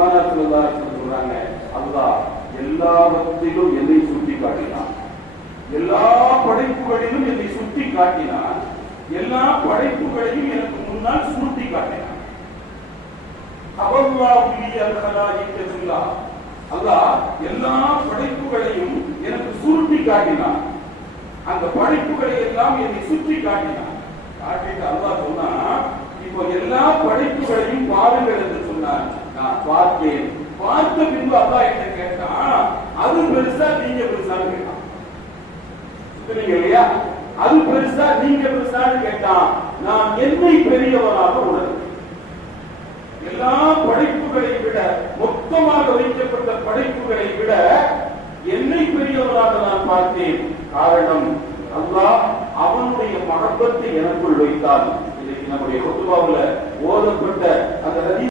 பெருமானார் ஸல்லல்லாஹு அலைஹி வஸல்லம் சொல்றாங்க, அல்லாஹ் எல்லாவற்றிலும் என்னை சுட்டி காட்டினான், எல்லா படைப்புகளிலும் என்னை சுட்டி காட்டினான், எல்லா படைப்புகளையும் எனக்கு முன்னால் சுட்டி காட்டினான். அல்லாஹ் எல்லா படைப்புகளையும் எனக்கு சுருட்டி காட்டினான், அந்த படைப்புகளை எல்லாம் என்னை சுற்றி காட்டினான். காட்டிட்டு அல்லாஹ் சொன்னா, இப்போ எல்லா படைப்புகளையும் பாருங்கள் என்று சொன்னார். நான் பார்த்தேன். பார்த்த பின்பு அல்லாஹ் என்ன கேட்டான், அது பெருசா நீங்க பெருசான்னு கேட்டான். இல்லையா? அது பெருசா நீங்க பெருசான்னு கேட்டான். நான் என்னை பெரியவராக உணர்ந்தேன். எல்லா படைப்புகளை விட, மொத்தமாக வைக்கப்பட்ட படைப்புகளை விட என்னை பெரியவராக நான் பார்த்தேன். காரணம், அல்லாஹ் அவனுடைய மஹப்பத்தை எனக்குள் வைத்தான். இன்னைக்கு நம்முடைய குத்பாவுல ஓதப்பட்ட அந்த